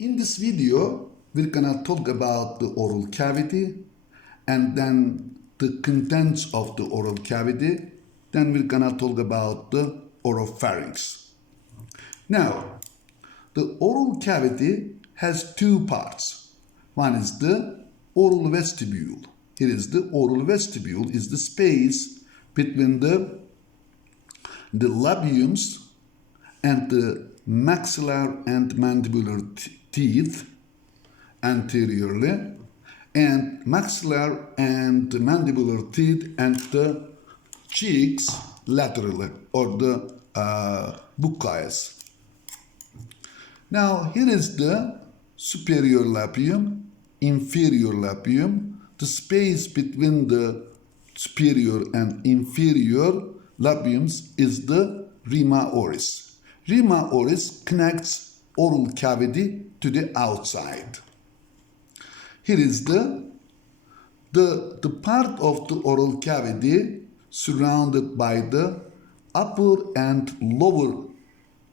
In this video, we're gonna talk about the oral cavity and then the contents of the oral cavity. Then we're gonna talk about the oropharynx. Now, the oral cavity has two parts. One is the oral vestibule. Here is the oral vestibule, is the space between the labiums and the maxillar and mandibular teeth anteriorly, and maxillar and mandibular teeth and the cheeks laterally, or the buccales. Now here is the superior labium, inferior labium. The space between the superior and inferior labiums is the rima oris. Rima oris connects oral cavity to the outside. Here is the part of the oral cavity surrounded by the upper and lower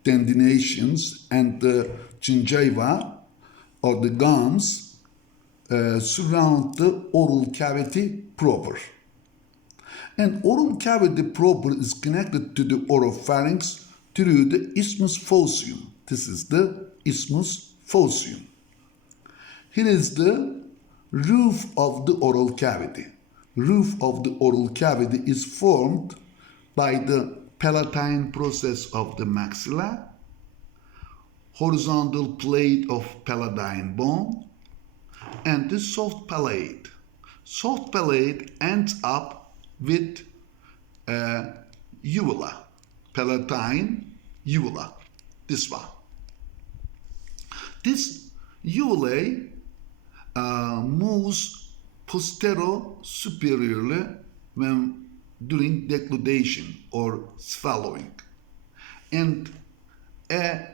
dentinations and the gingiva or the gums surround the oral cavity proper. And oral cavity proper is connected to the oropharynx through the isthmus faucium. This is the isthmus faucium. Here is the roof of the oral cavity. Roof of the oral cavity is formed by the palatine process of the maxilla, horizontal plate of palatine bone, and the soft palate. Soft palate ends up with uvula, palatine uvula, this one. This uvula moves posterior-superiorly when during deglutition or swallowing, and a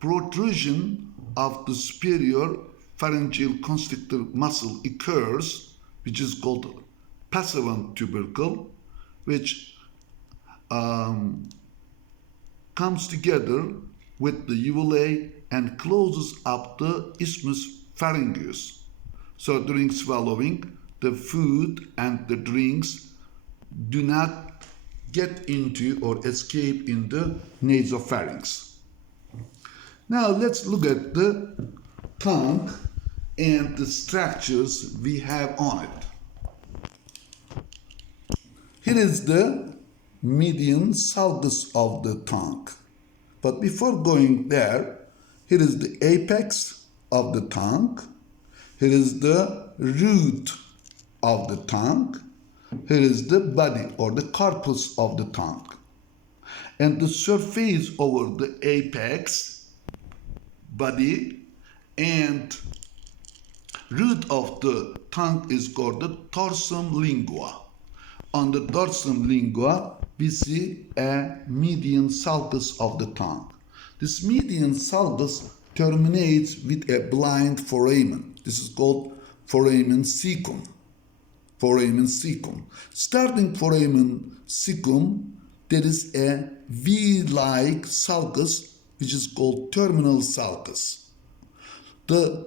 protrusion of the superior pharyngeal constrictor muscle occurs, which is called passivant tubercle, which comes together with the uvulae and closes up the isthmus pharyngeus. So during swallowing, the food and the drinks do not get into or escape in the nasopharynx. Now let's look at the tongue and the structures we have on it. Here is the median sulcus of the tongue. But before going there, here is the apex of the tongue. Here is the root of the tongue. Here is the body or the corpus of the tongue. And the surface over the apex, body, and root of the tongue is called the dorsum lingua. On the dorsum lingua, we see a median sulcus of the tongue. This median sulcus terminates with a blind foramen. This is called foramen cecum. Foramen cecum. Starting foramen cecum, there is a V-like sulcus, which is called terminal sulcus. The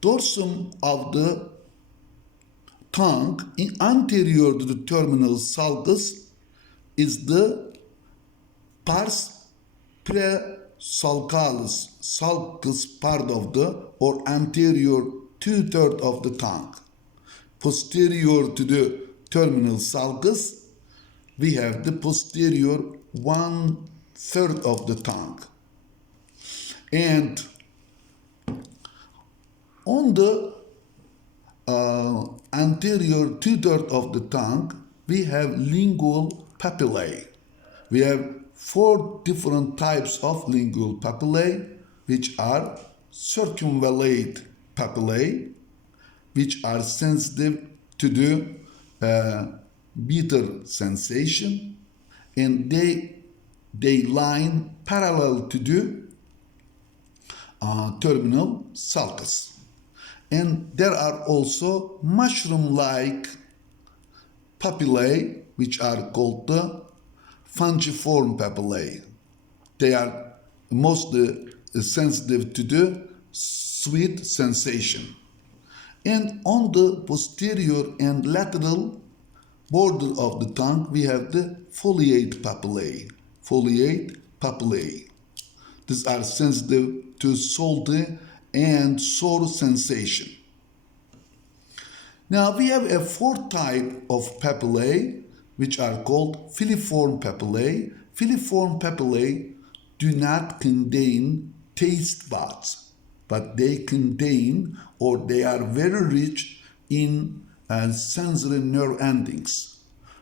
dorsum of the tongue, anterior to the terminal sulcus, is the pars presulcalis, sulcus part of the, or anterior 2/3 of the tongue. Posterior to the terminal sulcus, we have the posterior 1/3 of the tongue. And on the anterior 2/3 of the tongue, we have lingual papillae. We have 4 different types of lingual papillae, which are circumvallate papillae, which are sensitive to the bitter sensation, and they line parallel to the terminal sulcus. And there are also mushroom-like papillae, which are called the Filiform Papillae. They are mostly sensitive to the sweet sensation. And on the posterior and lateral border of the tongue, we have the foliate papillae. Foliate papillae. These are sensitive to salty and sour sensation. Now we have a fourth type of papillae, which are called filiform papillae. Filiform papillae do not contain taste buds, but they contain, or they are very rich in sensory nerve endings.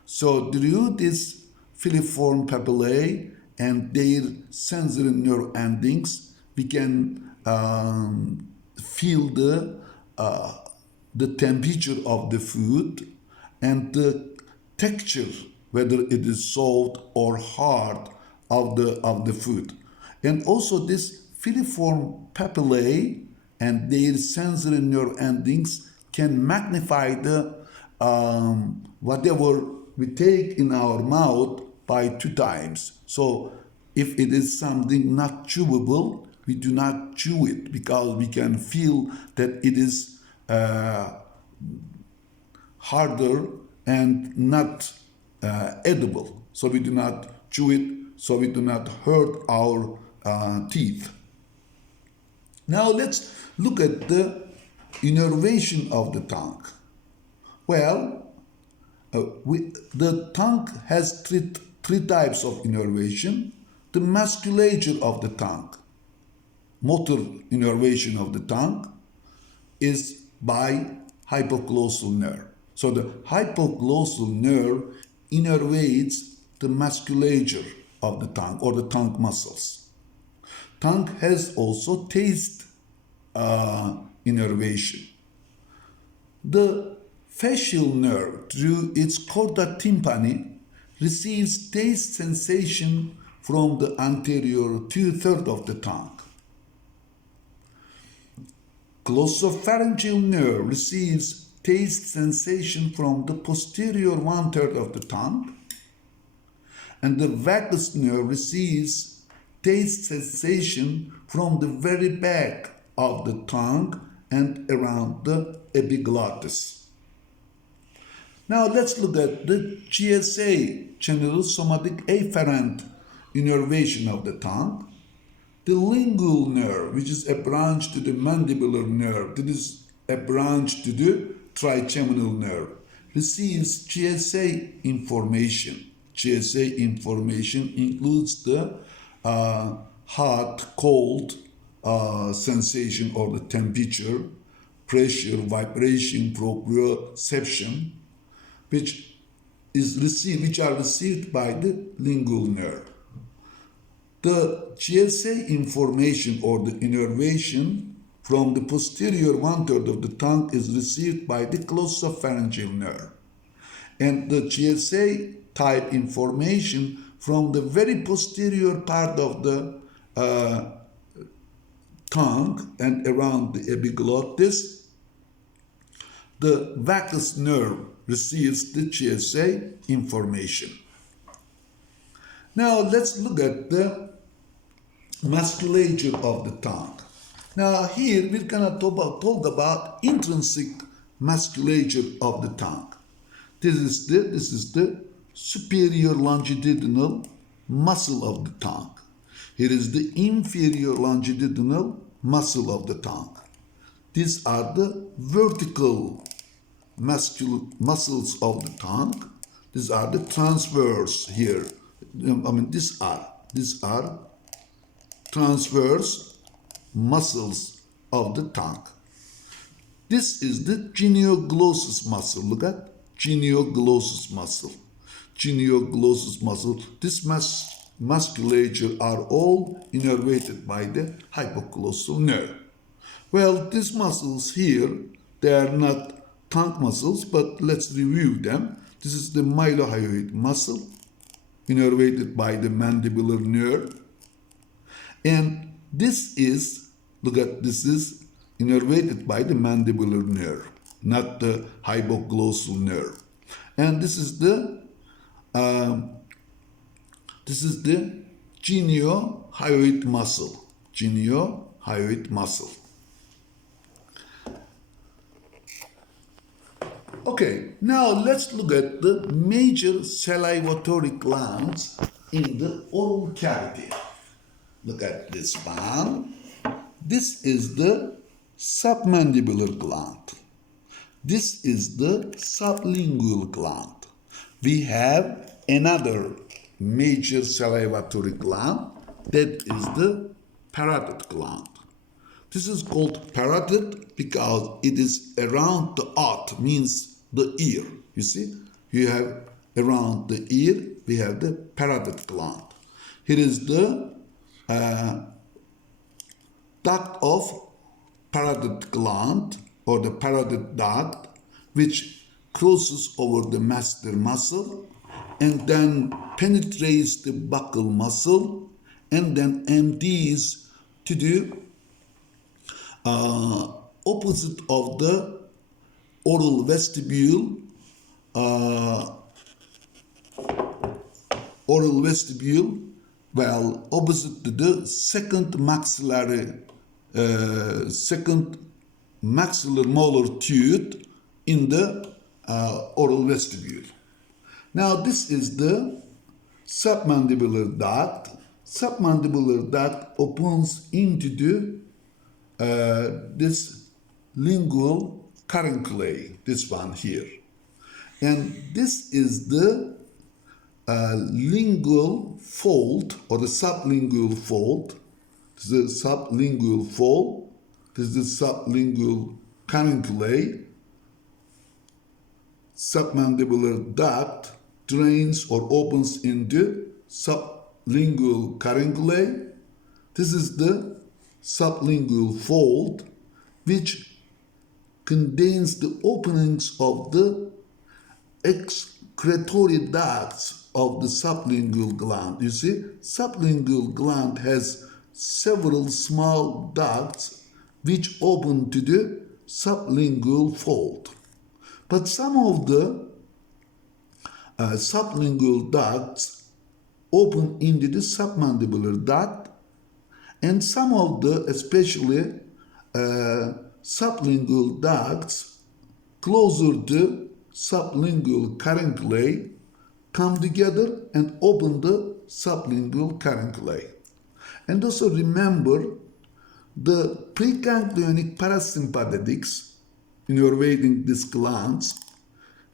So through this filiform papillae and their sensory nerve endings, we can feel the temperature of the food and the texture, whether it is soft or hard of the food. And also this filiform papillae and their sensory nerve endings can magnify the whatever we take in our mouth by 2 times. So if it is something not chewable, we do not chew it because we can feel that it is harder and not edible. So we do not chew it, so we do not hurt our teeth. Now let's look at the innervation of the tongue. Well, the tongue has three types of innervation. The musculature of the tongue, motor innervation of the tongue, is by hypoglossal nerve. So the hypoglossal nerve innervates the musculature of the tongue or the tongue muscles. Tongue has also taste innervation. The facial nerve, through its chorda tympani, receives taste sensation from the anterior 2/3 of the tongue. Glossopharyngeal nerve receives taste sensation from the posterior 1/3 of the tongue, and the vagus nerve receives taste sensation from the very back of the tongue and around the epiglottis. Now let's look at the GSA, general somatic afferent innervation of the tongue. The lingual nerve, which is a branch to the mandibular nerve, that is a branch to the trigeminal nerve, receives GSA information. GSA information includes the hot, cold sensation or the temperature, pressure, vibration, proprioception, which are received by the lingual nerve. The GSA information or the innervation from the posterior 1/3 of the tongue is received by the glossopharyngeal nerve. And the GSA type information from the very posterior part of the tongue and around the epiglottis, the vagus nerve receives the GSA information. Now let's look at the musculature of the tongue. Now here we're gonna talk about intrinsic musculature of the tongue. This is the superior longitudinal muscle of the tongue. Here is the inferior longitudinal muscle of the tongue. These are the vertical muscles of the tongue. These are the transverse here. These are transverse muscles of the tongue. This is the genioglossus muscle. Look at genioglossus muscle. Genioglossus muscle. This musculature are all innervated by the hypoglossal nerve. Well, these muscles here, they are not tongue muscles, but let's review them. This is the mylohyoid muscle, innervated by the mandibular nerve. And this is innervated by the mandibular nerve, not the hypoglossal nerve. And this is the geniohyoid muscle. geniohyoid muscle. Okay, now let's look at the major salivatory glands in the oral cavity. Look at this one. This is the submandibular gland. This is the sublingual gland. We have another major salivatory gland, that is the parotid gland. This is called parotid because it is around the ot, means the ear. You see, you have around the ear, we have the parotid gland. Here is the duct of parotid gland, or the parotid duct, which crosses over the masseter muscle and then penetrates the buccal muscle and then empties to the opposite of the oral vestibule, well, opposite to the second maxillar molar tooth in the oral vestibule. Now this is the submandibular duct. Submandibular duct opens into the this lingual carunculae, this one here. And this is the lingual fold, or the sublingual fold. This is the sublingual fold. This is the sublingual carunculae. Submandibular duct drains or opens into sublingual carunculae. This is the sublingual fold, which contains the openings of the excretory ducts of the sublingual gland. You see, sublingual gland has several small ducts which open to the sublingual fold. But some of the sublingual ducts open into the submandibular duct, and some of the, especially sublingual ducts closer to sublingual carunculae, come together and open the sublingual carunculae. And also remember, the preganglionic parasympathetics innervating these glands,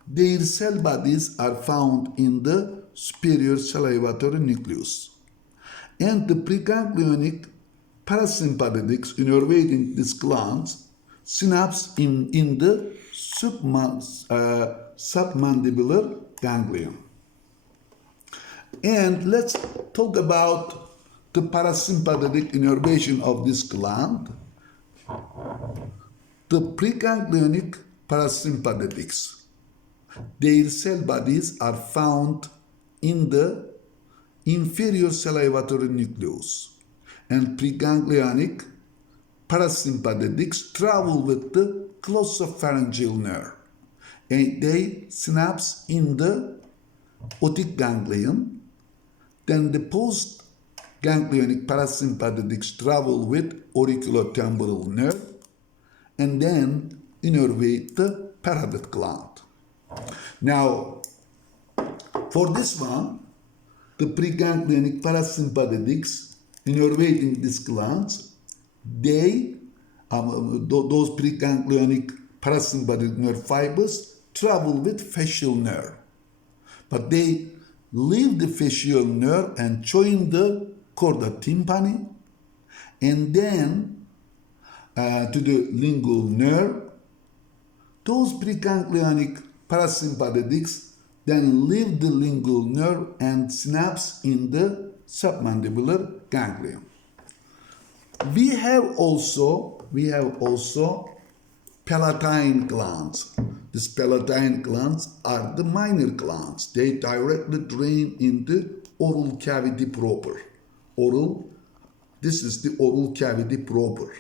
their cell bodies are found in the superior salivatory nucleus. And the preganglionic parasympathetics innervating these glands synapse in the submandibular ganglion. And let's talk about the parasympathetic innervation of this gland. The preganglionic parasympathetics, their cell bodies are found in the inferior salivatory nucleus, and preganglionic parasympathetics travel with the glossopharyngeal nerve, and they synapse in the otic ganglion. Then the postganglionic parasympathetics travel with auriculotemporal nerve and then innervate the parotid gland. Now, for this one, the preganglionic parasympathetics innervating these glands, they, those preganglionic parasympathetic nerve fibers travel with fascial nerve. But they leave the fascial nerve and join the chorda tympani, and then to the lingual nerve. Those preganglionic parasympathetics then leave the lingual nerve and synapse in the submandibular ganglion. We have also palatine glands. These palatine glands are the minor glands. They directly drain into oral cavity proper. This is the oral cavity proper.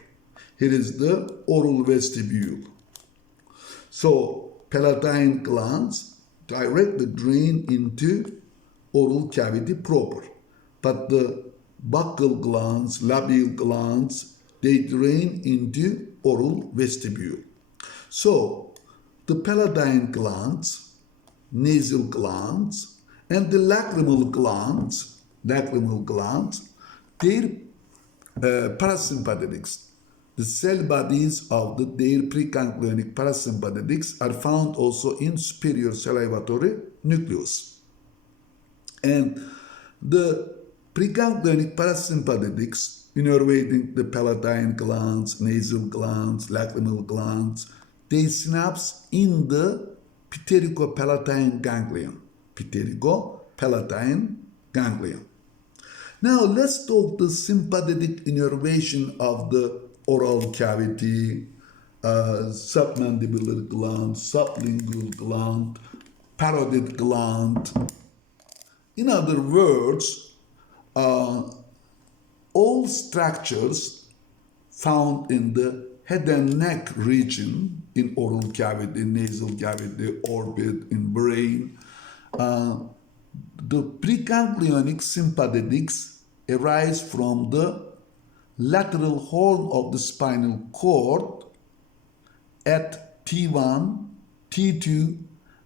Here is the oral vestibule. So palatine glands directly drain into oral cavity proper. But the buccal glands, labial glands, they drain into oral vestibule. So, the palatine glands, nasal glands, and the lacrimal glands, their parasympathetics, the cell bodies of their preganglionic parasympathetics are found also in superior salivatory nucleus. And the preganglionic parasympathetics innervating the palatine glands, nasal glands, lacrimal glands, they synapse in the pituitary-palatine ganglion. Pituitary-palatine ganglion. Now let's talk the sympathetic innervation of the oral cavity, submandibular gland, sublingual gland, parotid gland. In other words, all structures found in the head and neck region, in oral cavity, nasal cavity, orbit, in brain, the preganglionic sympathetics arise from the lateral horn of the spinal cord at T1, T2,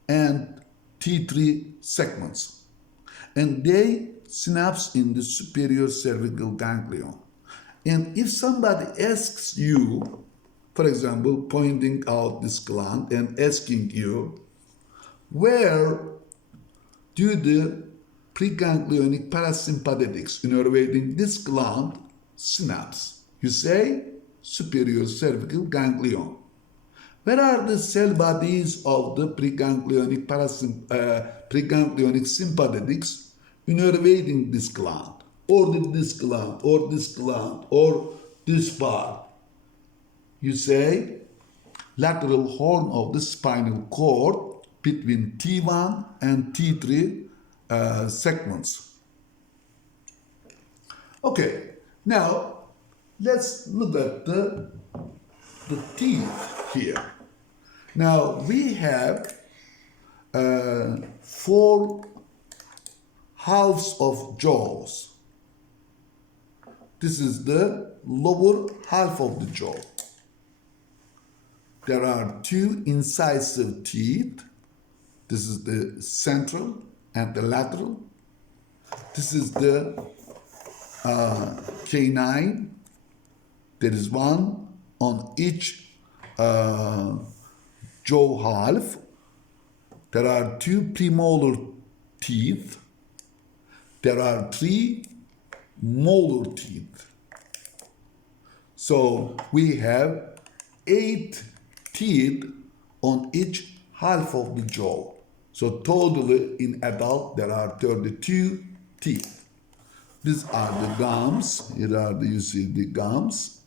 and T3 segments. And they synapse in the superior cervical ganglion. And if somebody asks you, for example, pointing out this gland and asking you, where do the preganglionic parasympathetics innervating this gland synapse? You say superior cervical ganglion. Where are the cell bodies of the preganglionic sympathetics innervating this gland, or this gland, or this gland, or this part? You say lateral horn of the spinal cord between T1 and T3 segments. Okay, now let's look at the teeth here. Now we have 4 halves of jaws. This is the lower half of the jaw. There are 2 incisive teeth. This is the central and the lateral. This is the canine. There is one on each jaw half. There are 2 premolar teeth. There are 3 molar teeth. So we have 8 teeth on each half of the jaw. So totally in adult there are 32 teeth. These are the gums. Here are you see the gums.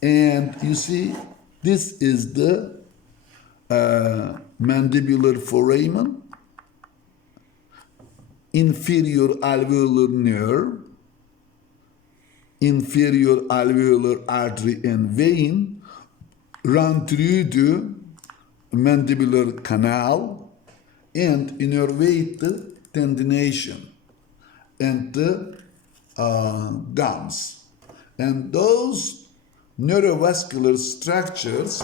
And you see this is the mandibular foramen, inferior alveolar nerve, inferior alveolar artery and vein run through the mandibular canal and innervate the tendination and the gums. And those neurovascular structures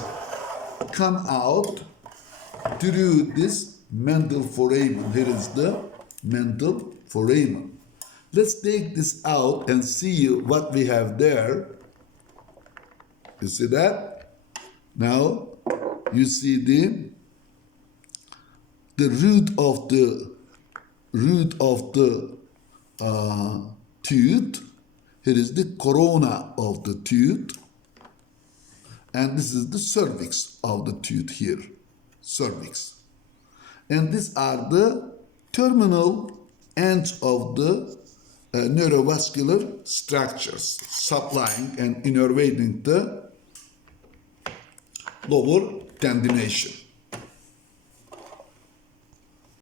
come out through this mental foramen. Here is the mental foramen. Let's take this out and see what we have there. You see that? Now you see the root of the tooth. Here is the corona of the tooth, and this is the cervix of the tooth here, cervix. And these are the terminal ends of the neurovascular structures supplying and innervating the lower tendination.